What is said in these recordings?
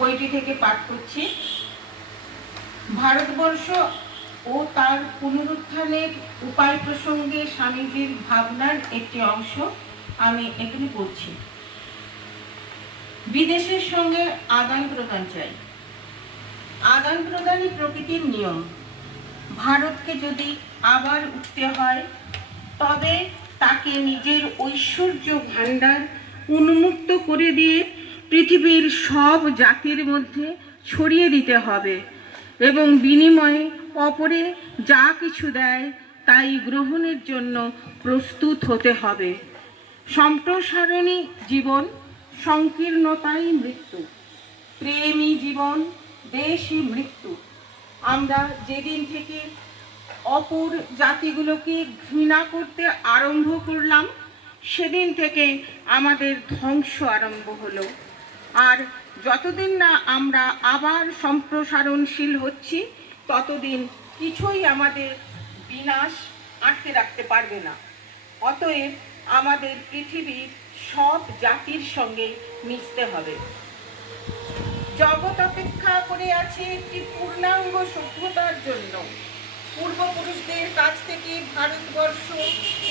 বইটি থেকে পাঠ করছি। ভারতবর্ষ ও তার পুনরুত্থানের উপায় প্রসঙ্গে স্বামীজির ভাবনার একটি অংশ আমি এখানে পড়ছি। বিদেশের সঙ্গে আদান প্রদান চাই। আদান প্রদানই প্রকৃতির নিয়ম। ভারতকে যদি আবার উঠতে হয়, তবে তাকে নিজের ঐশ্বর্য ভাণ্ডার উন্মুক্ত করে দিয়ে পৃথিবীর সব জাতির মধ্যে ছড়িয়ে দিতে হবে এবং বিনিময়ে অপরে যা কিছু দেয় তাই গ্রহণের জন্য প্রস্তুত হতে হবে। সম্প্রসারণী জীবন, সংকীর্ণতাই মৃত্যু। প্রেমী জীবন, দেশই মৃত্যু। আমরা যেদিন থেকে অপর জাতিগুলোকে ঘৃণা করতে আরম্ভ করলাম, সেদিন থেকে আমাদের ধ্বংস আরম্ভ হলো। আর যতদিন না আমরা আবার সম্প্রসারণশীল হচ্ছি, ততদিন কিছুই আমাদের বিনাশ আটকে রাখতে পারবে না। অতএব আমাদের পৃথিবীর সব জাতির সঙ্গে মিশতে হবে। জগৎ অপেক্ষা করে আছে একটি পূর্ণাঙ্গ সভ্যতার জন্য। পূর্বপুরুষদের কাছ থেকে ভারতবর্ষ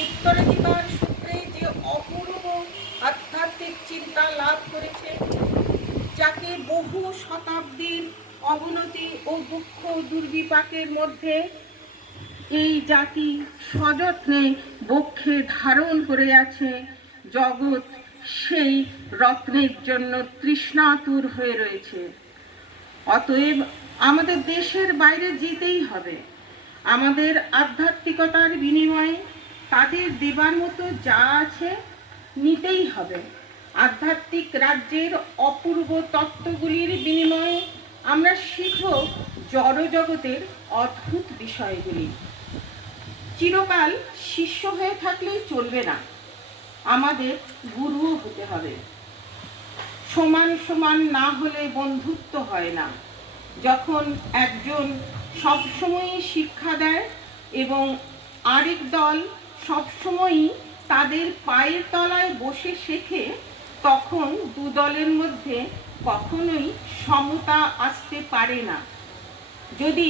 উত্তরাধিকার সূত্রে যে অপূর্ব আধ্যাত্মিক চিন্তা লাভ করেছে যাকে বহু শতাব্দীর অবনতি ও দুঃখ দুর্বিপাকের মধ্যে এই জাতি সযত্নে বক্ষে ধারণ করে আছে। জগৎ সেই রত্নের জন্য তৃষ্ণাতুর হয়ে রয়েছে। অতএব আমাদের দেশের বাইরে যেতেই হবে। আমাদের আধ্যাত্মিকতার বিনিময়ে তাদের দেবার মতো যা আছে নিতেই হবে। আধ্যাত্মিক রাজ্যের অপূর্ব তত্ত্বগুলির বিনিময়ে আমরা শিখব জড়জগতের অদ্ভুত বিষয়গুলি। চিরকাল শিষ্য হয়ে থাকলেই চলবে না। আমাদের গুরুও হতে হবে। সমান সমান না হলে বন্ধুত্ব হয় না। যখন একজন সবসময়ই শিক্ষা দেয় এবং আরেক দল সবসময়ই তাদের পায়ের তলায় বসে শেখে তখন দু দলের মধ্যে কখনোই সমতা আসতে পারে না। যদি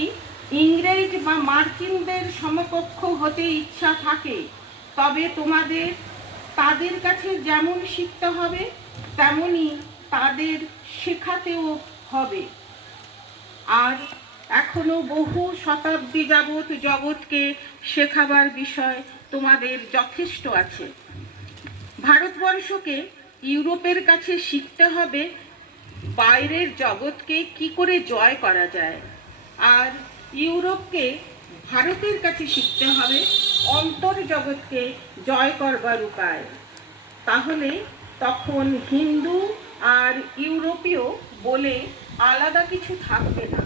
ইংরেজ বা মার্কিনদের সমকক্ষ হতে ইচ্ছা থাকে, তবে তোমাদের, তাদের কাছে যেমন শিখতে হবে তেমনই তাদের শেখাতেও হবে। আর এখনও বহু শতাব্দী যাবৎ জগৎকে শেখাবার বিষয় তোমাদের যথেষ্ট আছে। ভারতবর্ষকে ইউরোপের কাছে শিখতে হবে বাইরের জগৎকে কি করে জয় করা যায়। আর ইউরোপকে ভারতের কাছে শিখতে হবে অন্তর জগৎকে জয় করবার উপায়। তাহলে তখন হিন্দু আর ইউরোপীয় বলে আলাদা কিছু থাকবে না।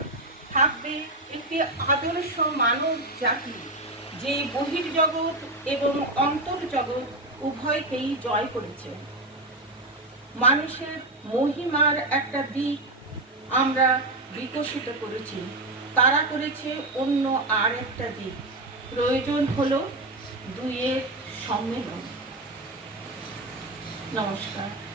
থাকবে একটি আদর্শ মানব জাতি, যে বহির্জগৎ এবং অন্তর্জগৎ উভয়কেই জয় করেছে। মানুষের মহিমার একটা দিক আমরা বিকশিত করেছি। তারা করেছে অন্য আর একটা দিক। প্রয়োজন হল দুইয়ের সম্মেলন। নমস্কার।